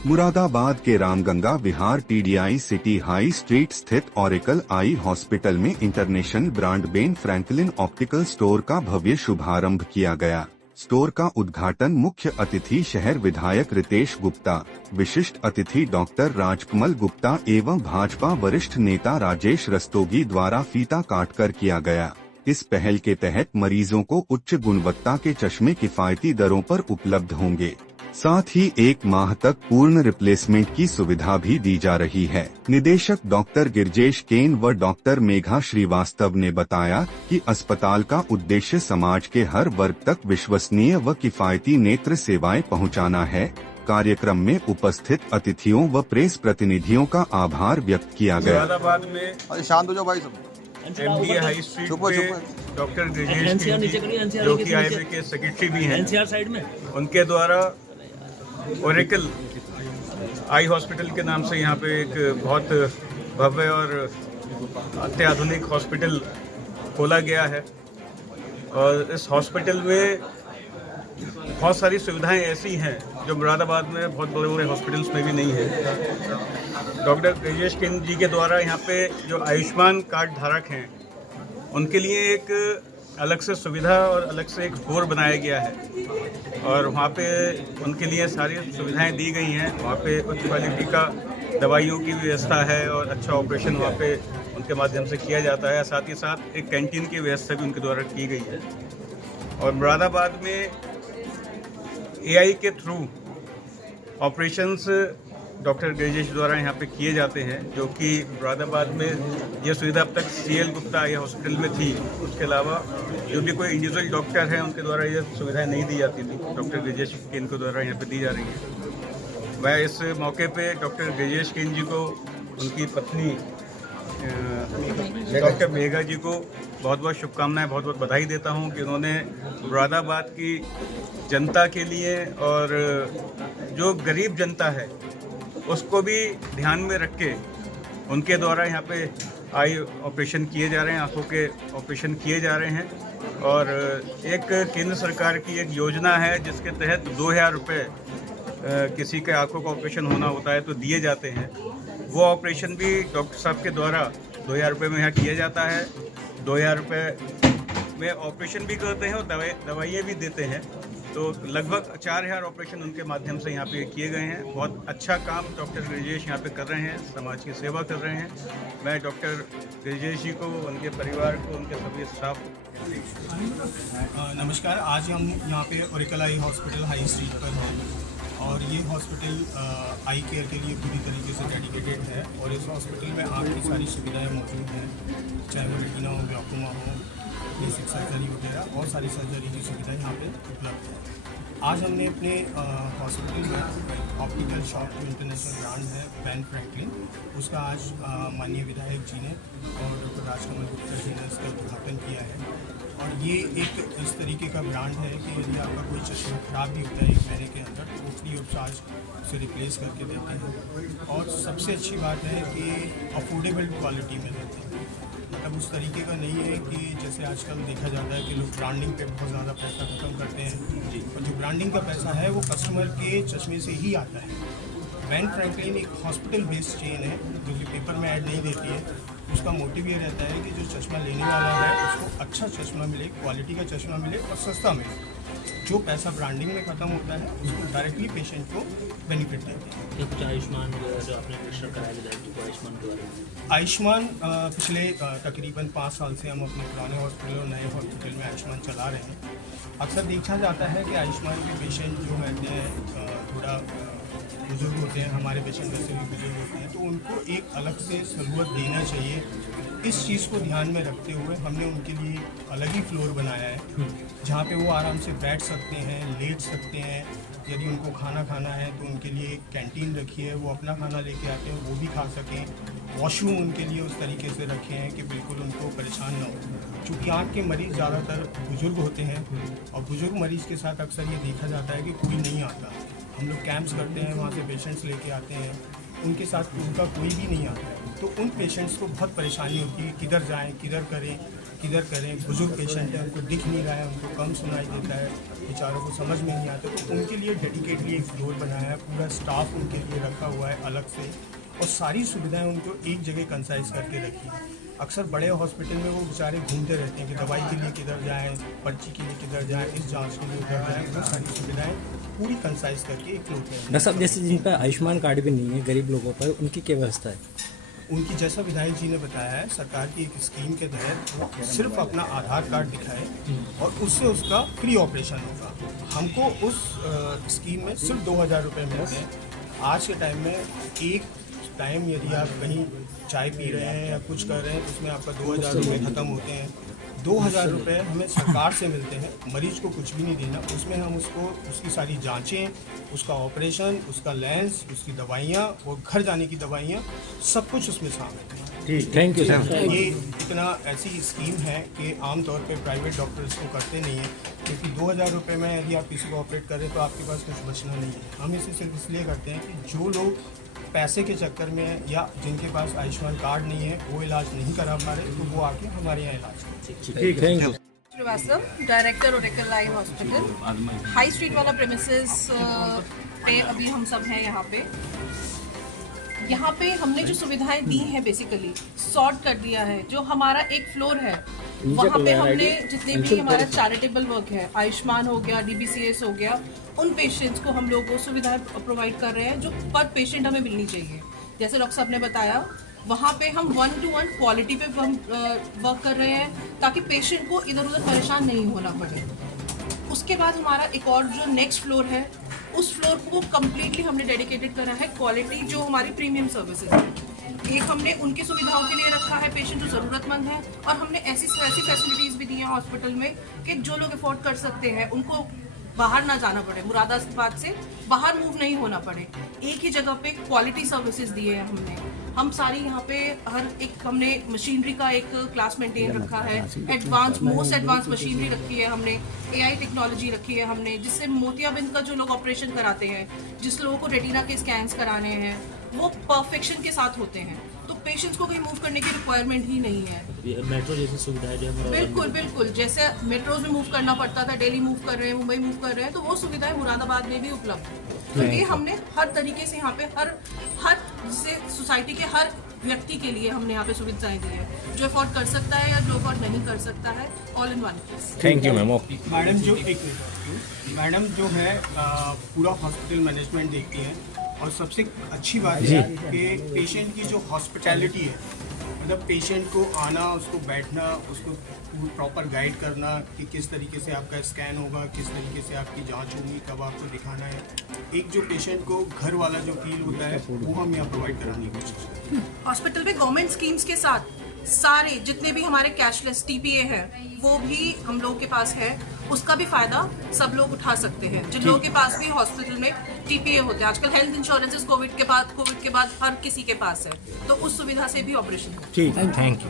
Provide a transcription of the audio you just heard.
मुरादाबाद के रामगंगा विहार TDI city high street स्थित Oracle eye hospital में international brand Ben Franklin optical store का भव्य शुभारंभ किया गया। स्टोर का उद्घाटन मुख्य अतिथि शहर विधायक रितेश गुप्ता, विशिष्ट अतिथि डॉक्टर राजकमल गुप्ता एवं भाजपा वरिष्ठ नेता राजेश रस्तोगी द्वारा फीता काटकर किया गया। इस पहल के तहत मरीजों को उच्च गुणवत्ता के चश्मे किफायती दरों पर उपलब्ध होंगे। साथ ही 1 माह तक पूर्ण रिप्लेसमेंट की सुविधा भी दी जा रही है। निदेशक डॉक्टर गिरजेश केन व डॉक्टर मेघा श्रीवास्तव ने बताया कि अस्पताल का उद्देश्य समाज के हर वर्ग तक विश्वसनीय व किफायती नेत्र सेवाएं पहुंचाना है। कार्यक्रम में उपस्थित अतिथियों व प्रेस प्रतिनिधियों का आभार व्यक्त किया गया। मुरादाबाद में शांत हो जाओ भाई सब। MD हाई स्ट्रीट पे डॉक्टर गिरजेश जो कि IB के सेक्रेटरी भी हैं, उनके द्वारा ओरेकल आई हॉस्पिटल के नाम से यहाँ पे एक बहुत भव्य और अत्याधुनिक हॉस्पिटल खोला गया है। और इस हॉस्पिटल में बहुत सारी सुविधाएं ऐसी हैं जो मुरादाबाद में बहुत बड़े बड़े हॉस्पिटल्स में भी नहीं है। डॉक्टर गिरजेश केन जी के द्वारा यहाँ पे जो आयुष्मान कार्ड धारक हैं उनके लिए एक अलग से सुविधा और अलग से एक फ्लोर बनाया गया है और वहाँ पे उनके लिए सारी सुविधाएं दी गई हैं। वहाँ पे उच्च क्वालिटी का दवाइयों की व्यवस्था है और अच्छा ऑपरेशन वहाँ पे उनके माध्यम से किया जाता है। साथ ही साथ एक कैंटीन की व्यवस्था भी उनके द्वारा की गई है। और मुरादाबाद में AI के थ्रू ऑपरेशंस डॉक्टर गिरजेश द्वारा यहाँ पे किए जाते हैं, जो कि मुरादाबाद में यह सुविधा अब तक CL गुप्ता आई हॉस्पिटल में थी। उसके अलावा जो भी कोई इंडिविजुअल डॉक्टर हैं उनके द्वारा ये सुविधाएं नहीं दी जाती थी, डॉक्टर गिरजेश केन के द्वारा यहाँ पे दी जा रही है। मैं इस मौके पे डॉक्टर गिरजेश केन जी को, उनकी पत्नी डॉक्टर मेघा जी को बहुत बहुत शुभकामनाएं, बहुत बहुत बधाई देता हूं कि उन्होंने मुरादाबाद की जनता के लिए और जो गरीब जनता है उसको भी ध्यान में रख के उनके द्वारा यहाँ पे आई ऑपरेशन किए जा रहे हैं, आंखों के ऑपरेशन किए जा रहे हैं। और एक केंद्र सरकार की एक योजना है जिसके तहत 2000 रुपये किसी के आंखों का ऑपरेशन होना होता है तो दिए जाते हैं। वो ऑपरेशन भी डॉक्टर साहब के द्वारा 2000 रुपये में यहाँ किया जाता है। 2000 रुपये में ऑपरेशन भी करते हैं और दवाइयाँ भी देते हैं। तो लगभग 4000 ऑपरेशन उनके माध्यम से यहाँ पे किए गए हैं। बहुत अच्छा काम डॉक्टर गिरजेश यहाँ पे कर रहे हैं, समाज की सेवा कर रहे हैं। मैं डॉक्टर गिरजेश जी को, उनके परिवार को, उनके सभी स्टाफ नमस्कार। आज हम यहाँ पे Oracle eye hospital high street पर हैं और ये हॉस्पिटल आई केयर के लिए पूरी तरीके से डेडिकेटेड है। और इस हॉस्पिटल में आपकी सारी सुविधाएं मौजूद हैं, चाहे वो रेटिना हो, ग्लाकोमा हो, बेसिक सर्जरी वगैरह और सारी सर्जरी की सुविधाएं यहाँ पे उपलब्ध है। आज हमने अपने हॉस्पिटल में ऑप्टिकल शॉप जो इंटरनेशनल ब्रांड है बेन फ्रैंकलिन, उसका आज माननीय विधायक जी ने और डॉक्टर राजकमल गुप्ता जी ने इसका उद्घाटन किया है। और ये एक इस तरीके का ब्रांड है कि यदि आपका कोई चश्मा खराब भी होता है 1 महीने के अंदर तो फ्री ऑफ चार्ज उसे रिप्लेस करके देते हैं। और सबसे अच्छी बात है कि अफोर्डेबल क्वालिटी में देते हैं। मतलब उस तरीके का नहीं है कि जैसे आजकल देखा जाता है कि लोग ब्रांडिंग पे बहुत ज़्यादा पैसा खत्म करते हैं, और जो ब्रांडिंग का पैसा है वो कस्टमर के चश्मे से ही आता है। बेन फ्रैंकलिन एक हॉस्पिटल बेस्ड चेन है जो कि पेपर में ऐड नहीं देती है। उसका मोटिव ये रहता है कि जो चश्मा लेने वाला है उसको अच्छा चश्मा मिले, क्वालिटी का चश्मा मिले और सस्ता मिले। जो पैसा ब्रांडिंग में ख़त्म होता है उसको डायरेक्टली पेशेंट को बेनिफिट देते हैं। कुछ आयुष्मान जो आपने रजिस्टर कराया विधायक आयुष्मान के बारे में? आयुष्मान पिछले तकरीबन 5 साल से हम अपने पुराने हॉस्पिटल और नए हॉस्पिटल में आयुष्मान चला रहे हैं। अक्सर देखा जाता है कि आयुष्मान के पेशेंट जो रहते हैं थोड़ा बुजुर्ग होते हैं, हमारे पेशेंट वैसे भी बुजुर्ग होते हैं, तो उनको एक अलग से सहूलत देना चाहिए। इस चीज़ को ध्यान में रखते हुए हमने उनके लिए अलग ही फ्लोर बनाया है जहाँ पे वो आराम से बैठ सकते हैं, लेट सकते हैं। यदि उनको खाना खाना है तो उनके लिए कैंटीन रखी है, वो अपना खाना लेके आते हैं, वो भी खा सकें। वॉशरूम उनके लिए उस तरीके से रखे हैं कि बिल्कुल उनको परेशान ना हो। चूँकि आँख के मरीज़ ज़्यादातर बुजुर्ग होते हैं और बुजुर्ग मरीज़ के साथ अक्सर ये देखा जाता है कि कोई नहीं आता। हम लोग कैंप्स करते हैं, वहाँ से पेशेंट्स लेके आते हैं, उनके साथ उनका कोई भी नहीं आता है। तो उन पेशेंट्स को बहुत परेशानी होती है, किधर जाएं, किधर करें। किधर करें। बुजुर्ग पेशेंट है, उनको दिख नहीं रहा है, उनको कम सुनाई देता है, बेचारों को समझ में नहीं आता, तो उनके लिए डेडिकेटली एक फ्लोर बनाया है, पूरा स्टाफ उनके लिए रखा हुआ है अलग से, और सारी सुविधाएं उनको एक जगह कंसाइज करके रखी है। अक्सर बड़े हॉस्पिटल में वो बेचारे घूमते रहते हैं कि दवाई के लिए किधर जाएं, पर्ची के लिए किधर जाएं, इस जांच के लिए उधर जाएं, वो सारी सुविधाएं पूरी कंसाइज करके एक फ्लोर पे। डॉक्टर साहब, जैसे जिन पर आयुष्मान कार्ड भी नहीं है, गरीब लोगों पर, उनकी क्या व्यवस्था है? उनकी, जैसा विधायक जी ने बताया है, सरकार की एक स्कीम के तहत वो सिर्फ अपना आधार कार्ड दिखाए और उससे उसका फ्री ऑपरेशन होगा। हमको उस स्कीम में सिर्फ 2000 रुपये मिलते हैं। आज के टाइम में एक टाइम यदि आप कहीं चाय पी रहे हैं या कुछ कर रहे हैं, उसमें आपका 2000 रुपये ख़त्म होते हैं। 2000 रुपये हमें सरकार से मिलते हैं, मरीज को कुछ भी नहीं देना, उसमें हम उसको उसकी सारी जांचें, उसका ऑपरेशन, उसका लेंस, उसकी दवाइयाँ और घर जाने की दवाइयाँ, सब कुछ उसमें शामिल है। ठीक, थैंक यू सर। ये इतना ऐसी स्कीम है कि आमतौर पे प्राइवेट डॉक्टर इसको करते नहीं हैं, क्योंकि 2000 रुपये में यदि आप किसी को ऑपरेट करें तो आपके पास कुछ बचना नहीं है। हम इसे सिर्फ इसलिए करते हैं कि जो लोग पैसे के चक्कर में या जिनके पास आयुष्मान कार्ड नहीं है, वो इलाज नहीं करा पा रहे, तो वो आके हमारे यहाँ इलाज करें। ठीक, thank you. Srivastava, director Oracle eye hospital, high street वाला प्रेमिसेस पे अभी हम सब हैं यहाँ पे। यहाँ पे हमने जो सुविधाएं दी हैं बेसिकली सॉर्ट कर दिया है। जो हमारा एक फ्लोर है वहाँ पे हमने जितने भी हमारा चैरिटेबल वर्क है, आयुष्मान हो गया, DBCS हो गया, उन पेशेंट्स को हम लोग वो सुविधाएं प्रोवाइड कर रहे हैं जो पर पेशेंट हमें मिलनी चाहिए। जैसे डॉक्टर साहब ने बताया, वहाँ पे हम 1-to-1 क्वालिटी पे वर्क कर रहे हैं ताकि पेशेंट को इधर उधर परेशान नहीं होना पड़े। उसके बाद हमारा एक और जो नेक्स्ट फ्लोर है, उस फ्लोर को कम्प्लीटली हमने डेडिकेटेड करा है क्वालिटी जो हमारी प्रीमियम सर्विसेज है। एक हमने उनकी सुविधाओं के लिए रखा है, पेशेंट जो ज़रूरतमंद है, और हमने ऐसी फैसिलिटीज़ भी दी हैं हॉस्पिटल में कि जो लोग अफोर्ड कर सकते हैं उनको बाहर ना जाना पड़े, मुरादाबाद से बाहर मूव नहीं होना पड़े, एक ही जगह पे क्वालिटी सर्विसेज दिए हैं हमने। हम सारी यहाँ पे हर एक हमने मशीनरी का एक क्लास मेंटेन रखा है, मोस्ट एडवांस मशीनरी रखी है हमने, AI टेक्नोलॉजी रखी है हमने, जिससे मोतियाबिंद का जो लोग ऑपरेशन कराते हैं, जिस लोगों को रेटिना के स्कैन्स कराने हैं, वो परफेक्शन के साथ होते हैं, तो पेशेंट्स को कहीं मूव करने की रिक्वायरमेंट ही नहीं है। मेट्रो जैसी सुविधाएं जो है बिल्कुल बिल्कुल, जैसे मेट्रोज में मूव करना पड़ता था, दिल्ली मूव कर रहे हैं, मुंबई मूव कर रहे हैं, तो वो सुविधाएं मुरादाबाद में भी उपलब्ध है। तो ये हमने हर तरीके से यहाँ पे हर जैसे सोसाइटी के हर व्यक्ति के लिए हमने यहाँ पे सुविधाएं दी है, जो अफोर्ड कर सकता है या जो अफोर्ड नहीं कर सकता है, all in one place. Thank you ma'am. Madam जो है पूरा हॉस्पिटल मैनेजमेंट देखती हैं, और सबसे अच्छी बात है कि पेशेंट की जो हॉस्पिटैलिटी है, मतलब पेशेंट को आना, उसको बैठना, उसको प्रॉपर गाइड करना कि किस तरीके से आपका स्कैन होगा, किस तरीके से आपकी जांच होगी, कब आपको दिखाना है, एक जो पेशेंट को घर वाला जो फील होता है वो हम यहाँ प्रोवाइड कराने की कोशिश करते हैं। हॉस्पिटल में गवर्नमेंट स्कीम्स के साथ सारे जितने भी हमारे कैशलेस TPA है वो भी हम लोगों के पास है, उसका भी फायदा सब लोग उठा सकते हैं। जिन लोगों के पास भी हॉस्पिटल में TPA होते हैं, आजकल हेल्थ इंश्योरेंसेस कोविड के बाद हर किसी के पास है, तो उस सुविधा से भी ऑपरेशन है। ठीक, थैंक यू।